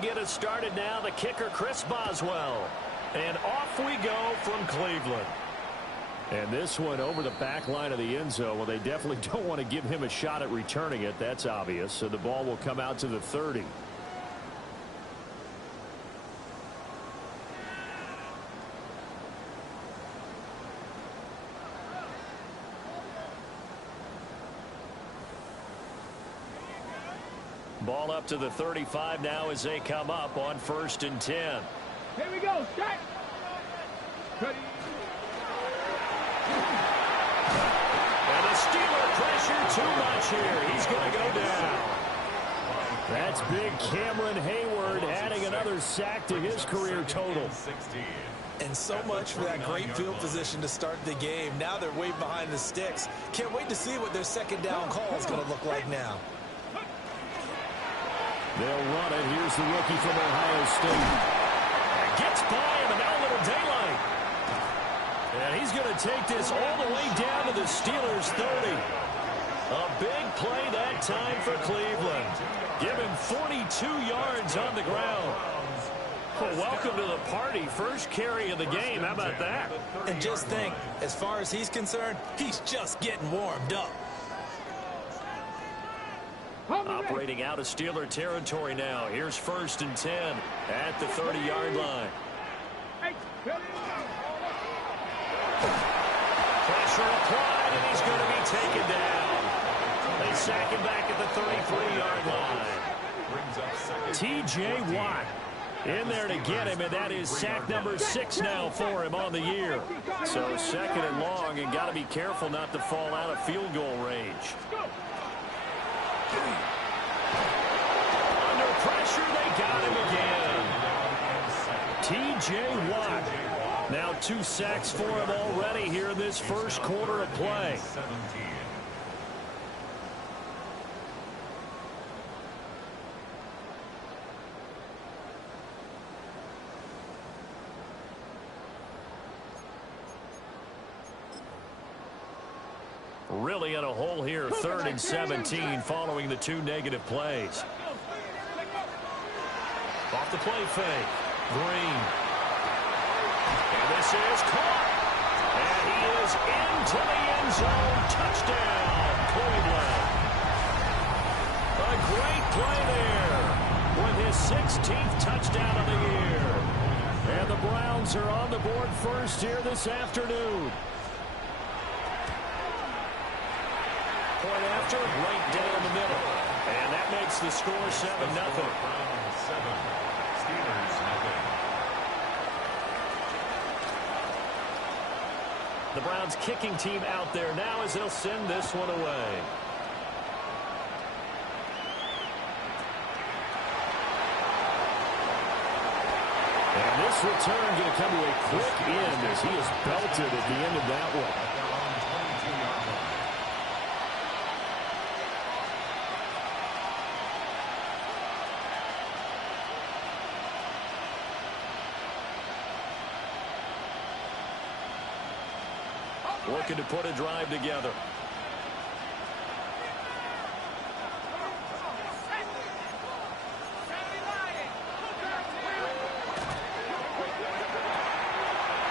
get us started now. The kicker, Chris Boswell. And off we go from Cleveland. And this one over the back line of the end zone. Well, they definitely don't want to give him a shot at returning it. That's obvious. So the ball will come out to the 30. Ball up to the 35 now as they come up on 1st and 10. Here we go. Start. Ready. And the Steeler pressure too much here. He's going to go down. That's big Cameron Hayward adding another sack to his career total. And so much for that great field position to start the game. Now they're way behind the sticks. Can't wait to see what their second down call is going to look like now. They'll run it. Here's the rookie from Ohio State. Gets by him, and now a little daylight. And he's going to take this all the way down to the Steelers' 30. A big play that time for Cleveland. Give him 42 yards on the ground. Well, welcome to the party. First carry of the game. How about that? And just think, as far as he's concerned, he's just getting warmed up. Operating out of Steeler territory now. Here's 1st and 10 at the 30-yard line. Pressure applied, and he's going to be taken down. They sack him back at the 33-yard line. T.J. Watt in there to get him, and that is sack number 6 now for him on the year. So 2nd and long, and got to be careful not to fall out of field goal range. Under pressure, they got him again. T.J. Watt. Now 2 sacks for him already here in this first quarter of play. Really in a hole here, 3rd and 17 following the 2 negative plays. Off the play fake. Green. And this is caught. And he is into the end zone. Touchdown, Cleveland. A great play there with his 16th touchdown of the year. And the Browns are on the board first here this afternoon. Point after, right down the middle. And that makes the score 7-0. The Browns kicking team out there now as they'll send this one away. And this return going to come to a quick end as he is belted at the end of that one. Looking to put a drive together.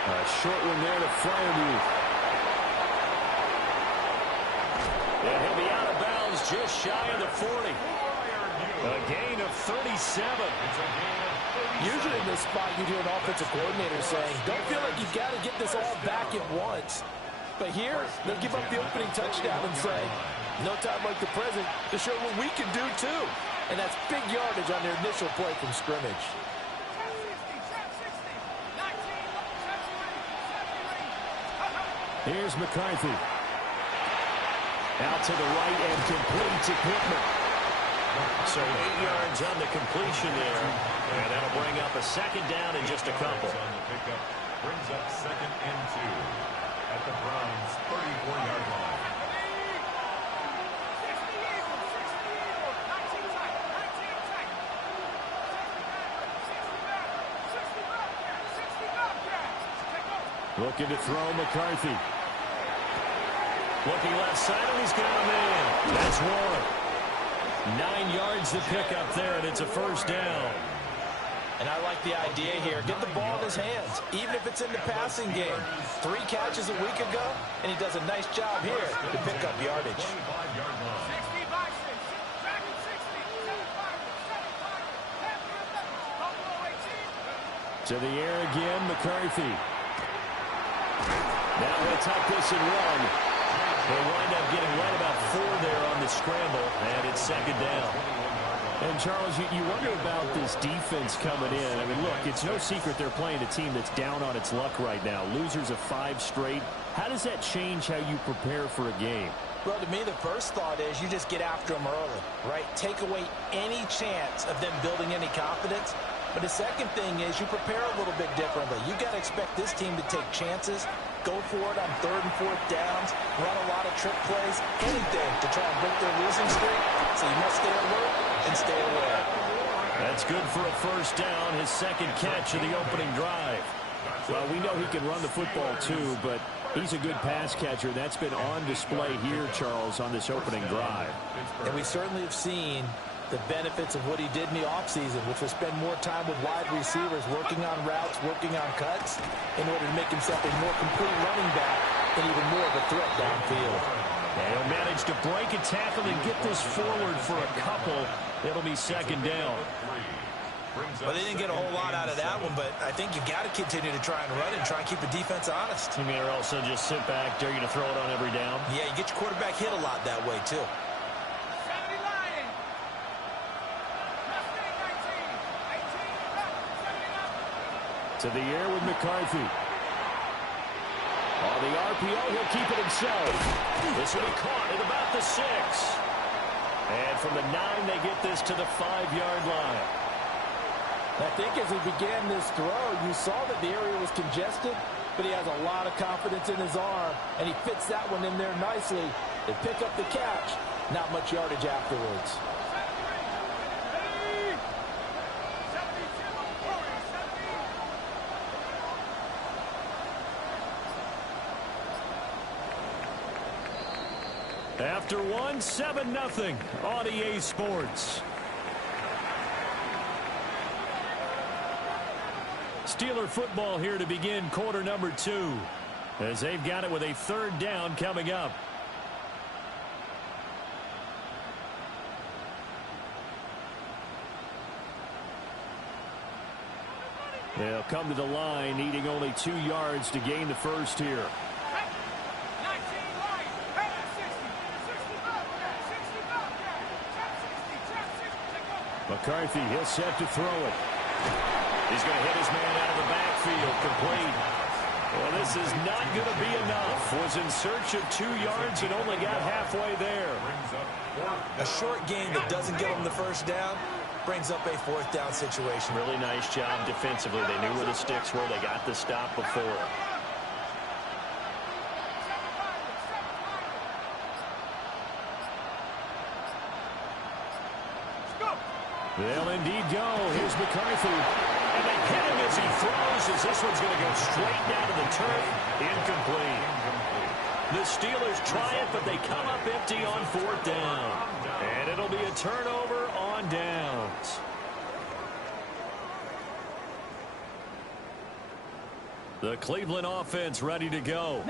A short one there to Freiermuth. And he'll be out of bounds just shy of the 40. A gain of 37. Usually in this spot, you hear an offensive coordinator saying, don't feel like you've got to get this all back at once. But here, they'll give up the opening touchdown and say, no time like the present to show what we can do too. And that's big yardage on their initial play from scrimmage. Here's McCarthy. Out to the right and complete to Pittman. So 8 yards on the completion there. And that'll bring up a 2nd down in just a couple. Brings up 2nd and 2. At the Browns' 34-yard line. Looking to throw McCarthy. Looking left side, and he's got a man. That's Warren. 9 yards to pick up there, and it's a 1st down. And I like the idea here. Get the ball in his hands, even if it's in the passing game. 3 catches a week ago, and he does a nice job here to pick up yardage. To the air again, McCarthy. Now he'll tuck this and run. He'll wind up getting right about 4 there on the scramble, and it's 2nd down. And, Charles, you wonder about this defense coming in. I mean, look, it's no secret they're playing a team that's down on its luck right now. Losers of 5 straight. How does that change how you prepare for a game? Well, to me, the first thought is you just get after them early, right? Take away any chance of them building any confidence. But the second thing is you prepare a little bit differently. You got to expect this team to take chances, go for it on 3rd and 4th downs, run a lot of trick plays, anything to try and break their losing streak. So you must stay alert and stay aware. That's good for a 1st down, his 2nd catch of the opening drive. Well, we know he can run the football too, but he's a good pass catcher. That's been on display here, Charles, on this opening drive. And we certainly have seen the benefits of what he did in the offseason, which was spend more time with wide receivers, working on routes, working on cuts, in order to make himself a more complete running back and even more of a threat downfield. They'll manage to break a tackle and get this forward for a couple. It'll be 2nd down. Well, they didn't get a whole lot out of that one, but I think you've got to continue to try and run and try and keep the defense honest. You mean, or also just sit back, dare you to throw it on every down? Yeah, you get your quarterback hit a lot that way, too. To the air with McCarthy. On the RPO, he'll keep it himself. This will be caught at about the 6. And from the 9, they get this to the 5-yard line. I think as he began this throw, you saw that the area was congested, but he has a lot of confidence in his arm, and he fits that one in there nicely. They pick up the catch. Not much yardage afterwards. After 1, 7-0 on EA Sports. Steeler football here to begin quarter number 2, as they've got it with a 3rd down coming up. They'll come to the line, needing only 2 yards to gain the first here. McCarthy, he'll set to throw it. He's going to hit his man out of the backfield, complete. Well, this is not going to be enough. Was in search of 2 yards and only got halfway there. A short gain that doesn't get him the 1st down brings up a 4th down situation. Really nice job defensively. They knew where the sticks were. They got the stop before. They'll indeed go. Here's McCarthy. And they hit him as he throws, as this one's going to go straight down to the turf. Incomplete. The Steelers try it, but they come up empty on 4th down. And it'll be a turnover on downs. The Cleveland offense ready to go.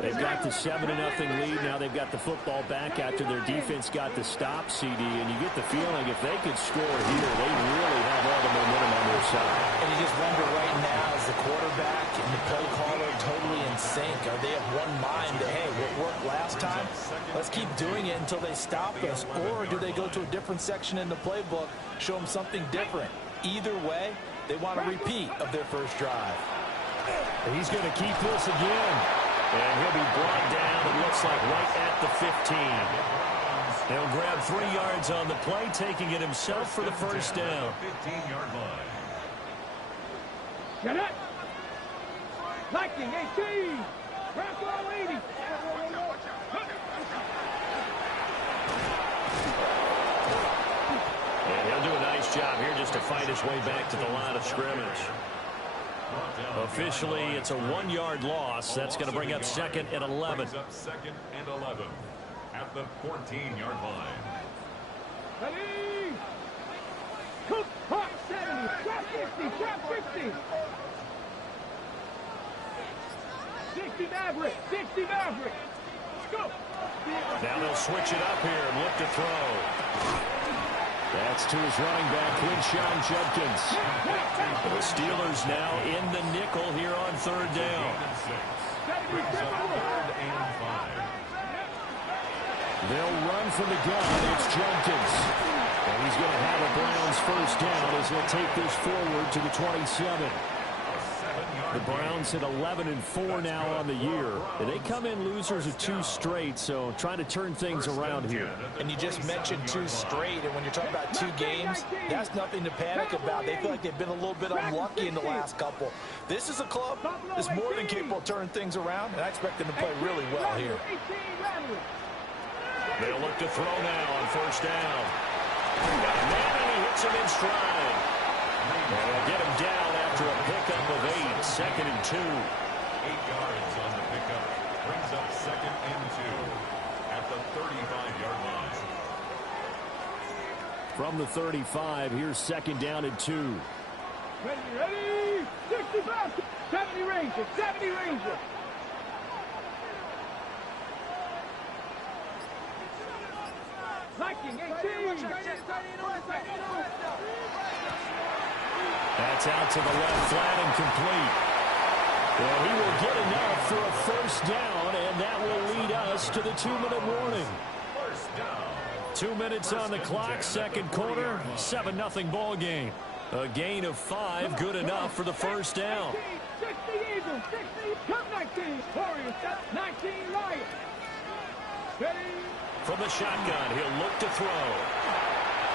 They've got the 7-0 lead. Now they've got the football back after their defense got the stop, CD. And you get the feeling if they could score here, they really have all the momentum on their side. And you just wonder right now, is the quarterback and the play caller totally in sync? Are they of one mind that, hey, what worked last time? Let's keep doing it until they stop us. Or do they go to a different section in the playbook, show them something different? Either way, they want a repeat of their first drive. He's going to keep this again. And he'll be brought down, it looks like, right at the 15. He'll grab 3 yards on the play, taking it himself for the 1st down. 15-yard line. Get it. Liking 18. Bravo 80. And he'll do a nice job here just to fight his way back to the line of scrimmage. Officially, it's a 1-yard loss. That's going to bring up 2nd and 11. Brings up 2nd and 11 at the 14-yard line. Ready. Cook, hot, 70, ready? 60 Maverick. 60 Maverick. Go. Now they'll switch it up here and look to throw. That's to his running back, Quinshon Judkins. The Steelers now in the nickel here on third down. Brings up 3rd and 5. They'll run from the gun. It's Judkins. And he's going to have a Browns first down as he'll take this forward to the 27. The Browns hit 11-4 now on the year. And they come in losers of 2 straight, so trying to turn things around here. And you just mentioned 2 straight, and when you're talking about 2 games, that's nothing to panic about. They feel like they've been a little bit unlucky in the last couple. This is a club that's more than capable of turning things around, and I expect them to play really well here. They'll look to throw now on first down. Got a man, and he hits him in stride. And they'll get him down after a pickup of 8, 2nd and 2. 8 yards on the pickup. Brings up 2nd and 2 at the 35-yard line. From the 35, here's 2nd down and 2. Ready? 65. 70 Ranger. 70 Ranger. Liking 18. That's out to the left, flat and complete. And he will get enough for a first down, and that will lead us to the 2-minute warning. 2 minutes on the clock, 2nd quarter, 7-0 ball game. A gain of 5, good enough for the first down. 60 Eagles. 60. Come 19. Warriors. 19 Lions. Ready? From the shotgun, he'll look to throw.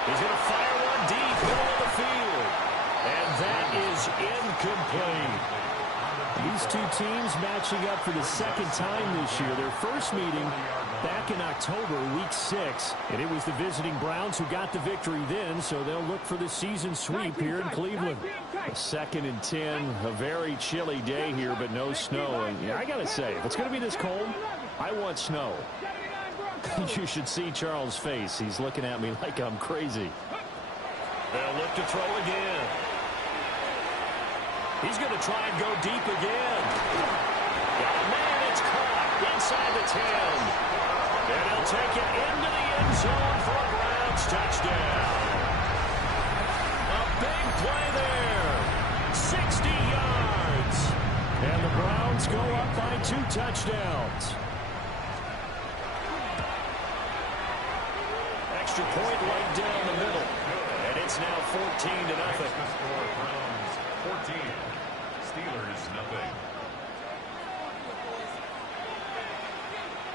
He's going to fire one deep, middle of the field. And that is incomplete. These 2 teams matching up for the 2nd time this year. Their first meeting back in October, week 6. And it was the visiting Browns who got the victory then, so they'll look for the season sweep here in Cleveland. A 2nd and 10, a very chilly day here, but no snow. And yeah, I got to say, if it's going to be this cold, I want snow. You should see Charles' face. He's looking at me like I'm crazy. They'll look to throw again. He's going to try and go deep again. Got a man, it's caught inside the 10. And he'll take it into the end zone for a Browns touchdown. A big play there. 60 yards. And the Browns go up by 2 touchdowns. Extra point right down the middle. And it's now 14-0. Browns 14. Steelers nothing.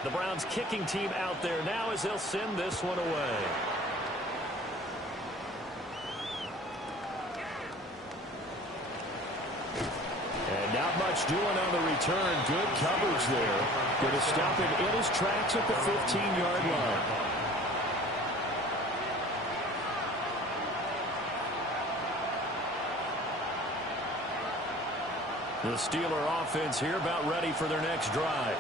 The Browns kicking team out there now as they'll send this one away. And not much doing on the return. Good coverage there. Going to stop him in his tracks at the 15-yard line. The Steeler offense here about ready for their next drive.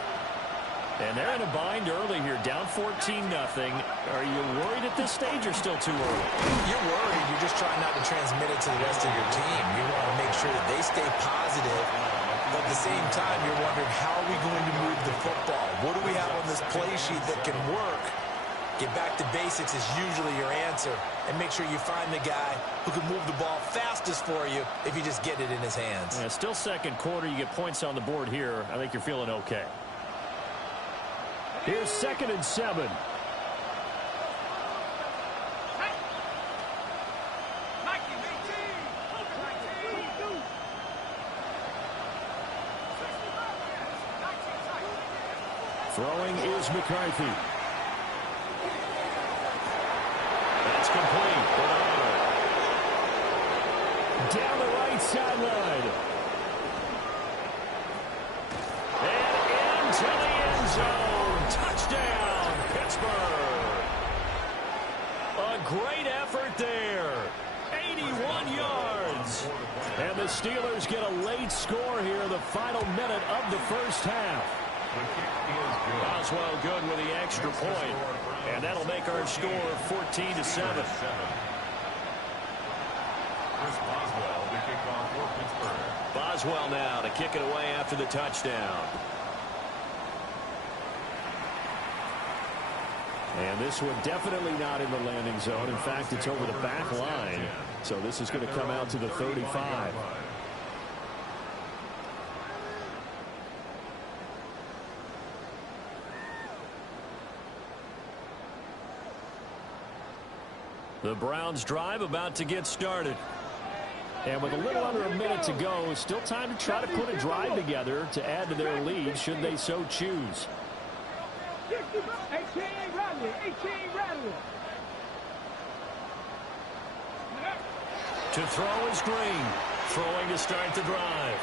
And they're in a bind early here, down 14-0. Are you worried at this stage or still too early? You're worried. You're just trying not to transmit it to the rest of your team. You want to make sure that they stay positive. But at the same time, you're wondering, how are we going to move the football? What do we have on this play sheet that can work? Get back to basics is usually your answer. And make sure you find the guy who can move the ball fastest for you if you just get it in his hands. Yeah, still 2nd quarter. You get points on the board here. I think you're feeling okay. Here's 2nd and 7. Throwing is McCarthy. That's complete. Down the right sideline. And into the end zone. Touchdown, Pittsburgh. A great effort there. 81 yards. And the Steelers get a late score here, the final minute of the first half. Oswell good with the extra point. And that'll make our score 14-7. Chris Boswell, the kickoff for Pittsburgh. as well now to kick it away after the touchdown. And this one definitely not in the landing zone. In fact, it's over the back line. So this is going to come out to the 35. The Browns drive about to get started. And with a little under a minute to go, still time to try to put a drive together to add to their lead should they so choose. 18 Radley. To throw is Green. Throwing to start the drive.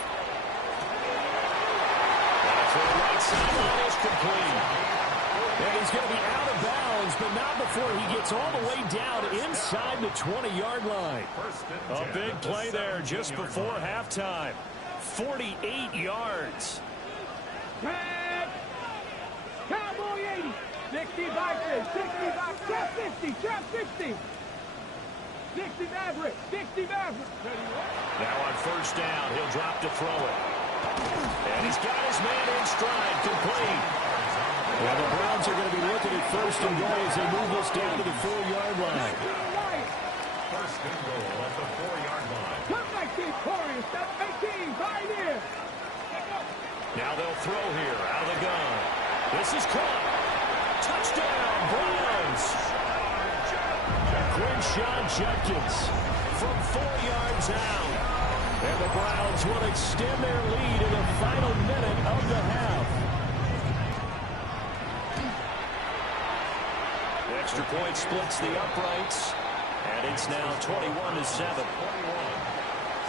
That throw right sideline is complete. And he's going to be out of bounds, but not before he gets all the way down inside the 20-yard line. A big play there just before halftime. 48 yards. Cowboy 80. 60 back there. 60 back. Trap 50. Trap 60. 60 Maverick. 60 Maverick. Now on first down, he'll drop to throw it. And he's got his man in stride, complete. Well, the Browns are going to be looking at first and goal as they move this down to the 4-yard line. First and goal at the 4-yard line. Come back, Keith Corey. Step 18. Right here. Now they'll throw here out of the gun. This is caught. Touchdown, Browns. Crenshaw Jenkins from 4 yards out. And the Browns will extend their lead in the final minute of the half. Extra point splits the uprights. And it's now 21-7. 21.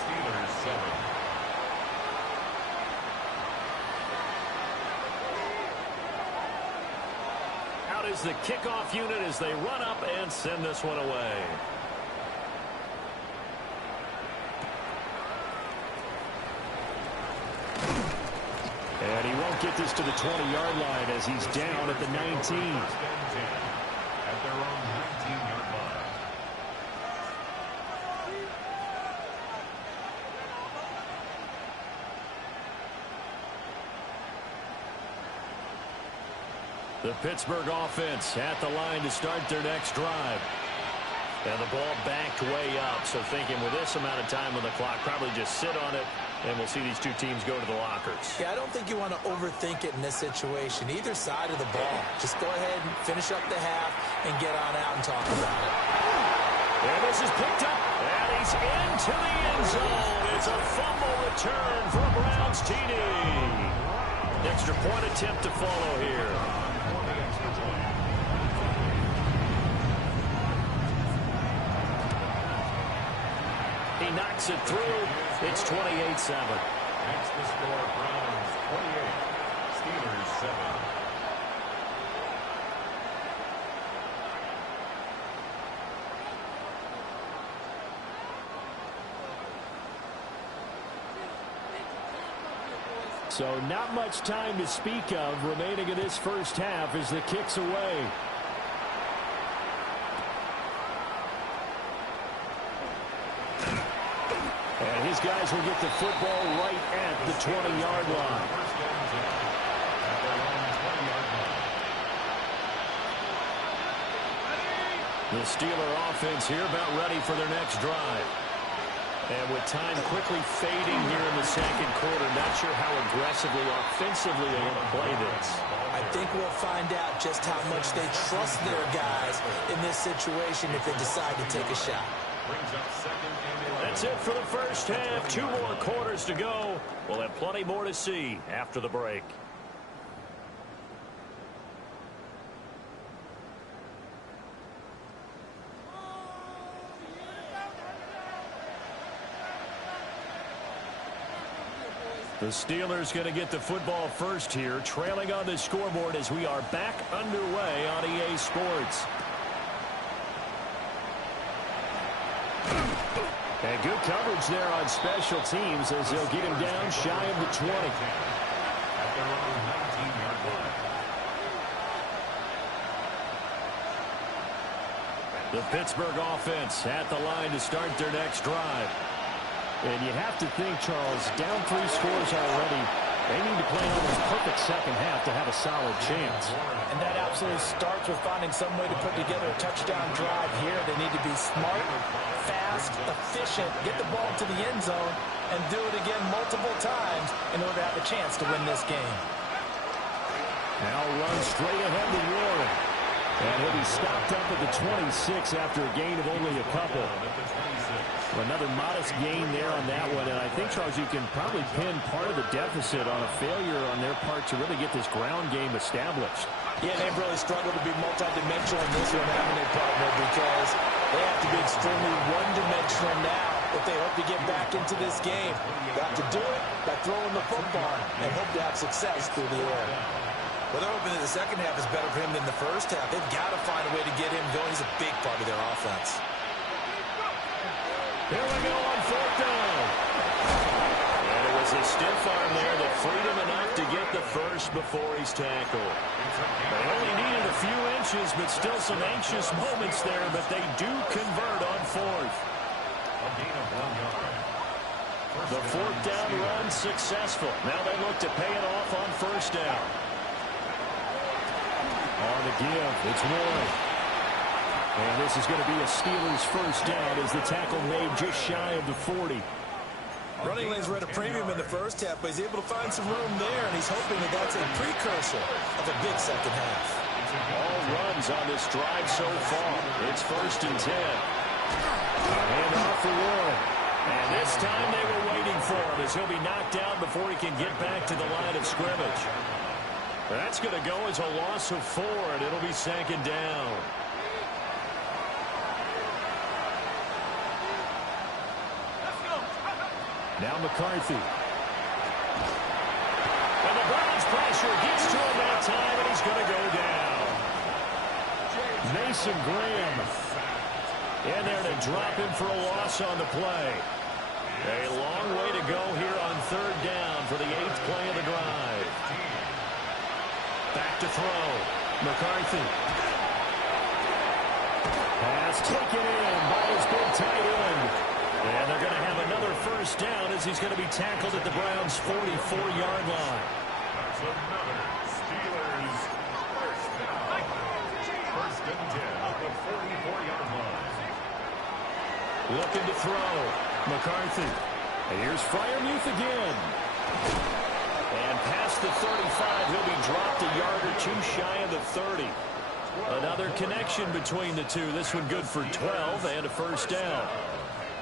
Steelers 7. Out is the kickoff unit as they run up and send this one away. And he won't get this to the 20-yard line as he's down at the 19. At their own 19-yard line. The Pittsburgh offense at the line to start their next drive. And the ball backed way up, so thinking with this amount of time on the clock, probably just sit on it, and we'll see these two teams go to the lockers. Yeah, I don't think you want to overthink it in this situation. Either side of the ball. Just go ahead and finish up the half and get on out and talk about it. And this is picked up, and he's into the end zone. It's a fumble return for a Browns TD. Extra point attempt to follow here. He knocks it through. It's 28-7. Next the score, Browns 28, Steelers 7. So not much time to speak of remaining in this first half as the kick's away. And his guys will get the football right at the 20-yard line. The Steeler offense here about ready for their next drive. And with time quickly fading here in the second quarter, not sure how aggressively, offensively they're going to play this. I think we'll find out just how much they trust their guys in this situation if they decide to take a shot. That's it for the first half. 2 more quarters to go. We'll have plenty more to see after the break. The Steelers going to get the football first here, trailing on the scoreboard as we are back underway on EA Sports. And good coverage there on special teams as they'll get him down shy of the 20. At their own 19-yard line. The Pittsburgh offense at the line to start their next drive. And you have to think, Charles, down 3 scores already. They need to play an almost perfect second half to have a solid chance. And that absolutely starts with finding some way to put together a touchdown drive here. They need to be smart, fast, efficient, get the ball to the end zone, and do it again multiple times in order to have a chance to win this game. Now run straight ahead to Warren. And he'll be stopped up at the 26 after a gain of only a couple. Another modest gain there on that one. And I think, Charles, you can probably pin part of the deficit on a failure on their part to really get this ground game established. Yeah, they've really struggled to be multidimensional in this one, haven't they, partner? Because they have to be extremely one-dimensional now if they hope to get back into this game. They have to do it by throwing the football and hope to have success through the air. Well, they're hoping that the second half is better for him than the first half. They've got to find a way to get him going. He's a big part of their offense. Here we go on 4th down. And it was a stiff arm there that freed him enough to get the first before he's tackled. They only needed a few inches, but still some anxious moments there, but they do convert on 4th. A gain of 1 yard. The 4th down run successful. Now they look to pay it off on 1st down. On the give, it's Warren. And this is going to be a Steelers 1st down as the tackle made just shy of the 40. Running lanes were at a premium in the first half, but he's able to find some room there, and he's hoping that that's a precursor of a big second half. All runs on this drive so far. It's 1st and 10. And off for Warren. And this time they were waiting for him as he'll be knocked down before he can get back to the line of scrimmage. That's going to go as a loss of 4, and it'll be 2nd down. Now McCarthy. And the Browns pressure gets to him that time, and he's going to go down. Mason Graham in there to drop him for a loss on the play. A long way to go here on 3rd down for the 8th play of the drive. Back to throw. McCarthy. Pass taken in by his big tight end. And they're going to have another 1st down as he's going to be tackled at the Browns' 44-yard line. That's another Steelers 1st down. 1st and 10 at the 44-yard line. Looking to throw. McCarthy. And here's Freiermuth again. And past the 35, he'll be dropped a yard or 2 shy of the 30. Another connection between the two. This one good for 12 and a 1st down.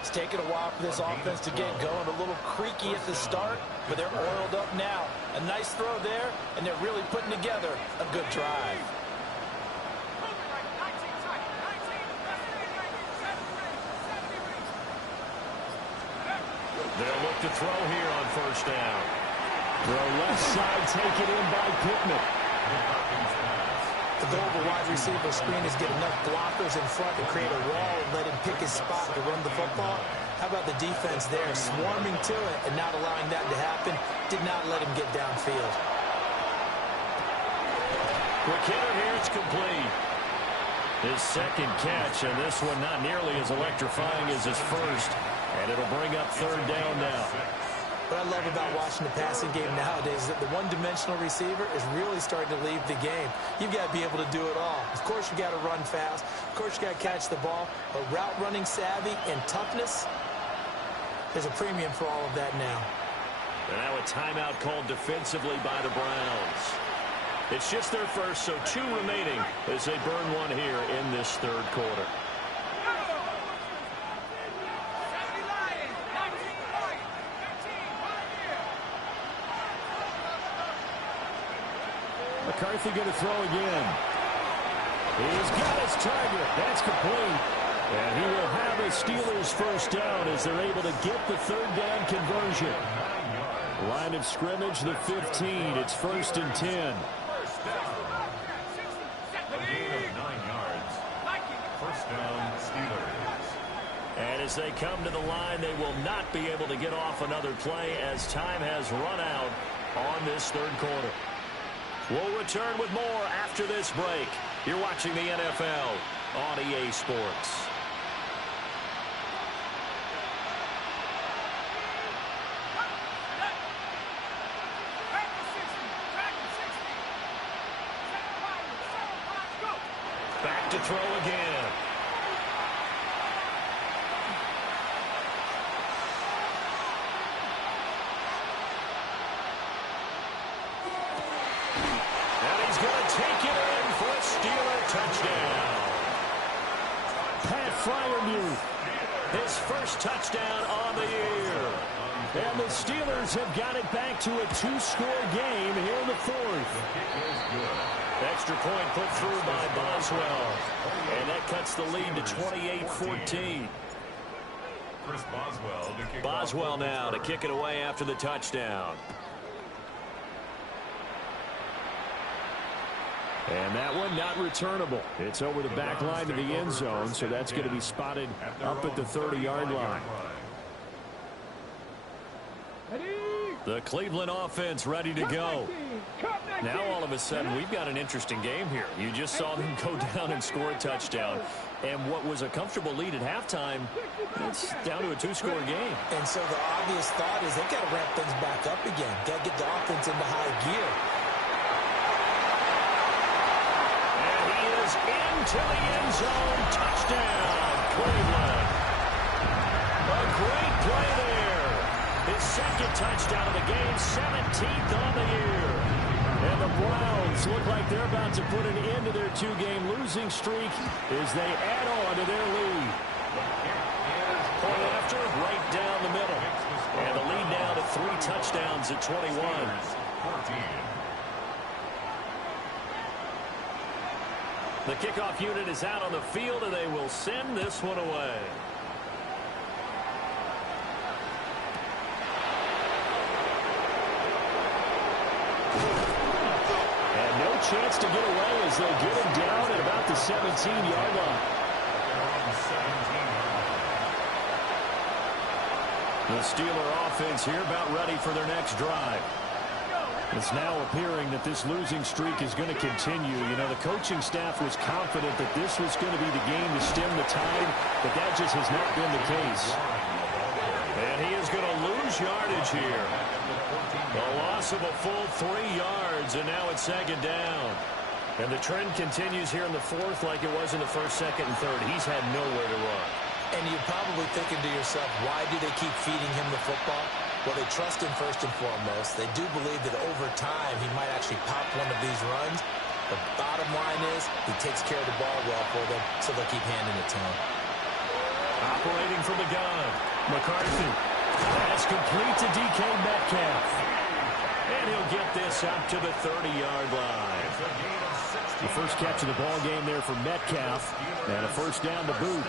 It's taken a while for this offense to get going. A little creaky at the start, but they're oiled up now. A nice throw there, and they're really putting together a good drive. They'll look to throw here on 1st down. Throw left side taken in by Pittman. The goal of a wide receiver screen is get enough blockers in front to create a wall and let him pick his spot to run the football. How about the defense there, swarming to it and not allowing that to happen? Did not let him get downfield. Quick hitter here, it's complete. His 2nd catch, and this one not nearly as electrifying as his first. And it'll bring up 3rd down now. What I love about watching the passing game nowadays is that the one-dimensional receiver is really starting to leave the game. You've got to be able to do it all. Of course, you got to run fast. Of course, you got to catch the ball. But route running savvy and toughness, there's a premium for all of that now. And now a timeout called defensively by the Browns. It's just their first, so 2 remaining as they burn one here in this 3rd quarter. McCarthy going to throw again. He's got his target. That's complete. And he will have a Steelers 1st down as they're able to get the 3rd down conversion. Line of scrimmage, the 15. It's 1st and 10. 1st down. A gain of 9 yards. 1st down, Steelers. And as they come to the line, they will not be able to get off another play as time has run out on this 3rd quarter. We'll return with more after this break. You're watching the NFL on EA Sports. to throw again. And he's going to take it in for a Steeler touchdown. Pat Freiermuth, his first touchdown on the year. And the Steelers have got it back to a 2-score game here in the fourth. Extra point put through by Boswell. And that cuts the lead to 28-14. Boswell now to kick it away after the touchdown. And that one not returnable. It's over the back line of the end zone, so that's going to be spotted up at the 30-yard line. The Cleveland offense ready to go. Now all of a sudden we've got an interesting game here. You just saw them go down and score a touchdown. And what was a comfortable lead at halftime, it's down to a 2-score game. And so the obvious thought is they've got to ramp things back up again. Got to get the offense into high gear. And he is into the end zone. Touchdown, Cleveland. A great play there. His second touchdown of the game, 17th on the year. And the Browns look like they're about to put an end to their 2-game losing streak as they add on to their lead. Point after, right down the middle. And the lead now to 3 touchdowns at 21. The kickoff unit is out on the field, and they will send this one away. Chance to get away as they'll get him down at about the 17-yard line. The Steeler offense here about ready for their next drive. It's now appearing that this losing streak is going to continue. You know, the coaching staff was confident that this was going to be the game to stem the tide, but that just has not been the case. And he is going to lose yardage here. A loss of a full 3 yards, and now it's second down. And the trend continues here in the fourth like it was in the first, second, and third. He's had nowhere to run. And you're probably thinking to yourself, why do they keep feeding him the football? Well, they trust him first and foremost. They do believe that over time he might actually pop one of these runs. The bottom line is he takes care of the ball well for them, so they'll keep handing it to him. Operating from the gun, McCarthy. That's complete to DK Metcalf. And he'll get this up to the 30-yard line. The first catch of the ball game there for Metcalf. And a first down to boot.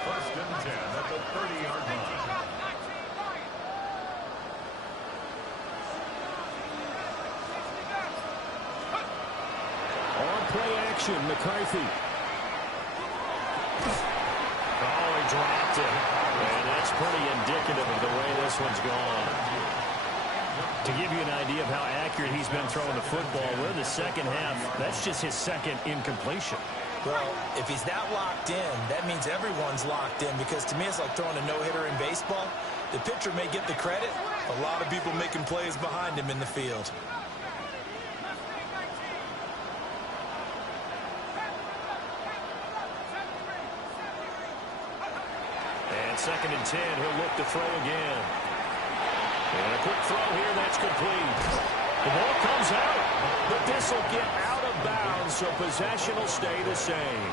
First and 10 at the 30-yard line. On play action, McCarthy. Oh, he dropped it. And that's pretty indicative of the way this one's gone. To give you an idea of how accurate he's been throwing the football, we're in the second half. That's just his second incompletion. Well, if he's that locked in, that means everyone's locked in, because to me it's like throwing a no-hitter in baseball. The pitcher may get the credit. A lot of people making plays behind him in the field. And second and 10, he'll look to throw again. And a quick throw here, that's complete. The ball comes out, but this will get out of bounds, so possession will stay the same.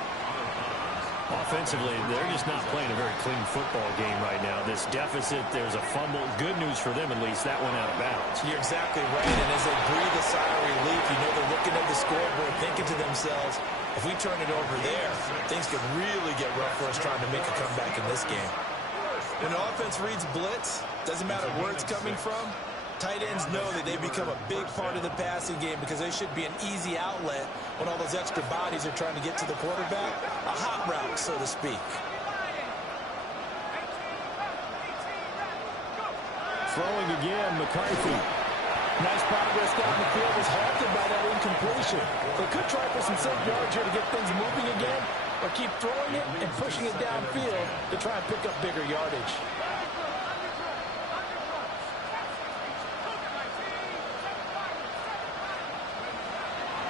Offensively, they're just not playing a very clean football game right now. This deficit, there's a fumble. Good news for them, at least, that one out of bounds. You're exactly right, and as they breathe a sigh of relief, you know they're looking at the scoreboard, thinking to themselves, if we turn it over there, things could really get rough for us trying to make a comeback in this game. When the offense reads blitz, doesn't matter where it's coming from, tight ends know that they become a big part of the passing game because they should be an easy outlet when all those extra bodies are trying to get to the quarterback. A hot route, so to speak. Throwing again, McCarthy. Nice progress down the field, was halted by that incompletion. They could try for some safe yards here to get things moving again, or keep throwing it and pushing it downfield to try and pick up bigger yardage.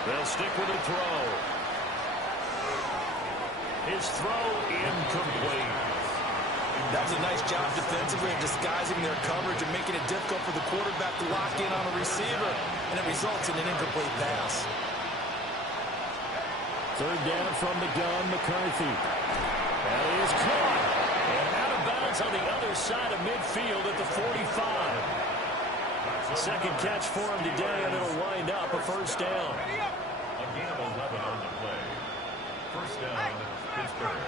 They'll stick with a throw. His throw incomplete. That was a nice job defensively of disguising their coverage and making it difficult for the quarterback to lock in on a receiver, and it results in an incomplete pass. Third down from the gun, McCarthy. That is caught. And out of bounds on the other side of midfield at the 45. Second catch for him today, and it'll wind up a first down. Again, 11 on the play. First down, Pittsburgh.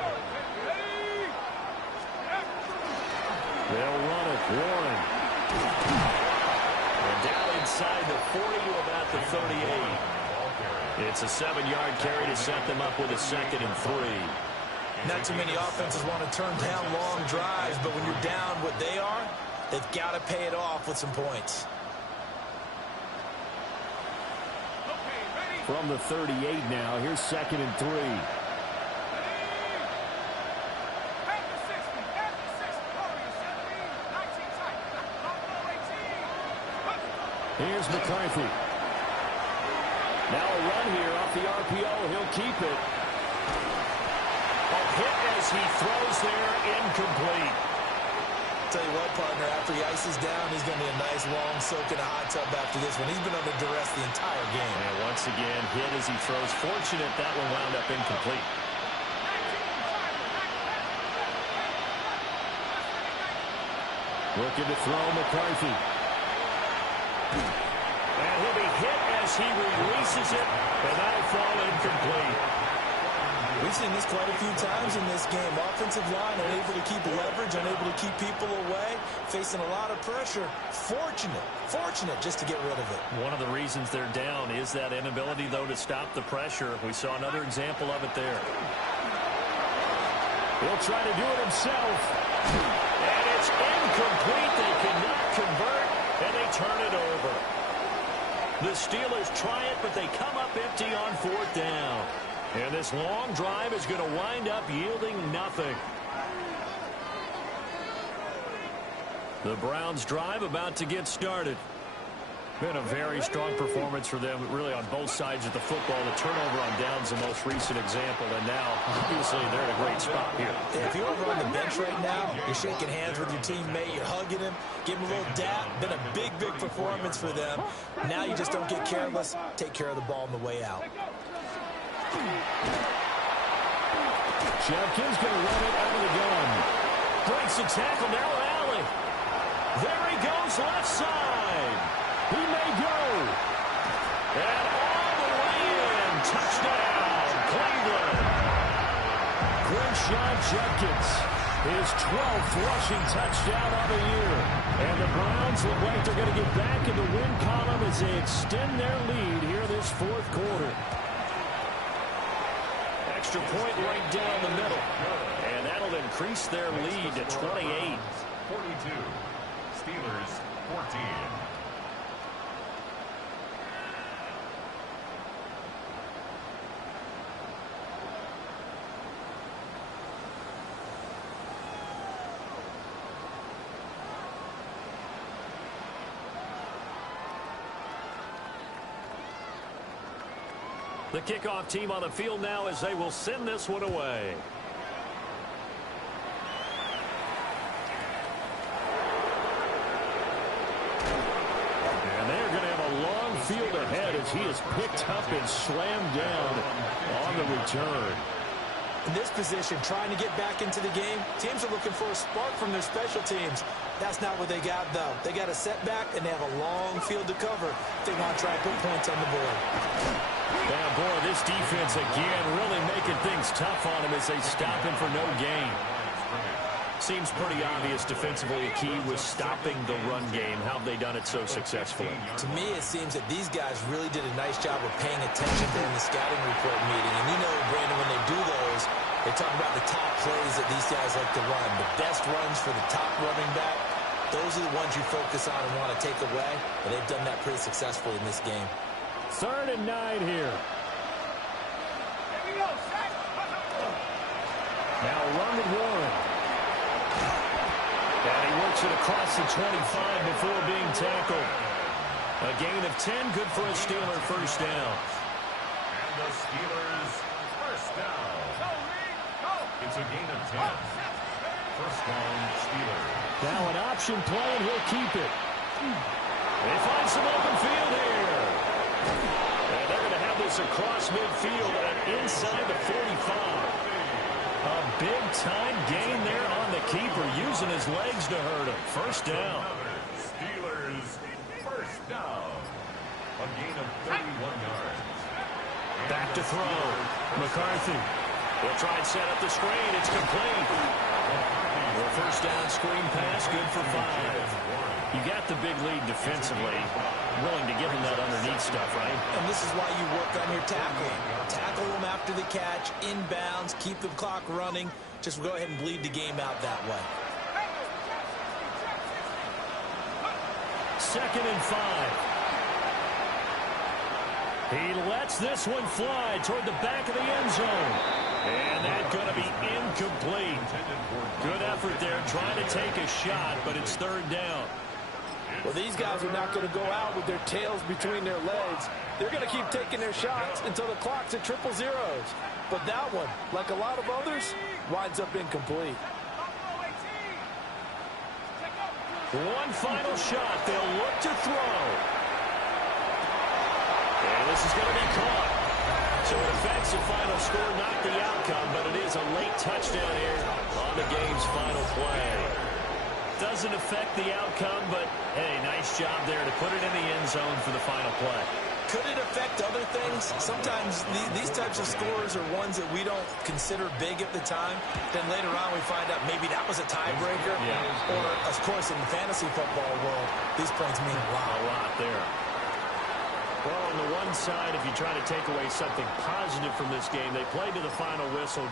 They'll run it. Warren. And down inside the 40 to about the 38. It's a 7-yard carry to set them up with a 2nd and 3. Not too many offenses want to turn down long drives, but when you're down what they are, they've got to pay it off with some points. From the 38 now, here's 2nd and 3. Here's McCarthy. Now a run here off the RPO. He'll keep it. A hit as he throws there, incomplete. Tell you what, partner, after he ices down, he's going to need a nice long soak in a hot tub after this one. He's been under duress the entire game. And once again, hit as he throws. Fortunate that one wound up incomplete. Looking to throw McCarthy. And he'll be hit as he releases it, and that'll fall incomplete. We've seen this quite a few times in this game. Offensive line unable to keep leverage, unable to keep people away, facing a lot of pressure. Fortunate just to get rid of it. One of the reasons they're down is that inability, though, to stop the pressure. We saw another example of it there. He'll try to do it himself. And it's incomplete. They cannot convert, and they turn it over. The Steelers try it, but they come up empty on 4th down. And this long drive is going to wind up yielding nothing. The Browns' drive about to get started. Been a very strong performance for them, really on both sides of the football. The turnover on downs the most recent example, and now, obviously, they're in a great spot here. If you're over on the bench right now, you're shaking hands with your teammate, you're hugging him, give him a little dap. Been a big performance for them. Now you just don't get careless. Take care of the ball on the way out. Jenkins going to run it out of the gun. Breaks the tackle, now Allen. There he goes, left side. He may go. And all the way in. Touchdown, Cleveland. Crenshaw Jenkins, his 12th rushing touchdown of the year. And the Browns look like they're going to get back in the win column as they extend their lead here this 4th quarter. Extra point right down the middle. And that'll increase their lead to 28. 42. Steelers 14. The kickoff team on the field now as they will send this one away. And they're going to have a long field ahead as he is picked up and slammed down on the return. In this position, trying to get back into the game, teams are looking for a spark from their special teams. That's not what they got, though. They got a setback, and they have a long field to cover if they want to try and put points on the board. Yeah, boy, this defense, again, really making things tough on him as they stop him for no gain. Seems pretty obvious defensively a key was stopping the run game. How have they done it so successfully? To me, it seems that these guys really did a nice job of paying attention during the scouting report meeting. And you know, Brandon, when they do those, they talk about the top plays that these guys like to run. The best runs for the top running back, those are the ones you focus on and want to take away. And they've done that pretty successfully in this game. 3rd and 9 here. Now run with Warren. And he works it across the 25 before being tackled. A gain of 10, good for a Steeler first down. And the Steelers first down. It's a gain of 10. First down, Steelers. Now an option play, and he'll keep it. They find some open field here. And they're going to have this across midfield and inside the 45. A big-time gain there on the keeper, using his legs to hurt him. First down. Steelers, first down. A gain of 31 yards. Back to throw. McCarthy will try and set up the screen. It's complete. Well, first down screen pass, good for 5. You got the big lead defensively. Willing to give him that underneath stuff, right? And this is why you work on your tackling. Tackle them after the catch, inbounds, keep the clock running. Just go ahead and bleed the game out that way. 2nd and 5. He lets this one fly toward the back of the end zone. And that's going to be incomplete. Good effort there, trying to take a shot, but it's 3rd down. Well, these guys are not going to go out with their tails between their legs. They're going to keep taking their shots until the clock's at 000. But that one, like a lot of others, winds up incomplete. One final shot. They'll look to throw. And this is going to be caught. So an offensive final score, not the outcome, but it is a late touchdown here on the game's final play. Doesn't affect the outcome, but, hey, nice job there to put it in the end zone for the final play. Could it affect other things? Sometimes these types of scores are ones that we don't consider big at the time. Then later on we find out maybe that was a tiebreaker. Yeah. Or, of course, in the fantasy football world, these points mean a lot. A lot there. Well, on the one side, if you try to take away something positive from this game, they played to the final whistle.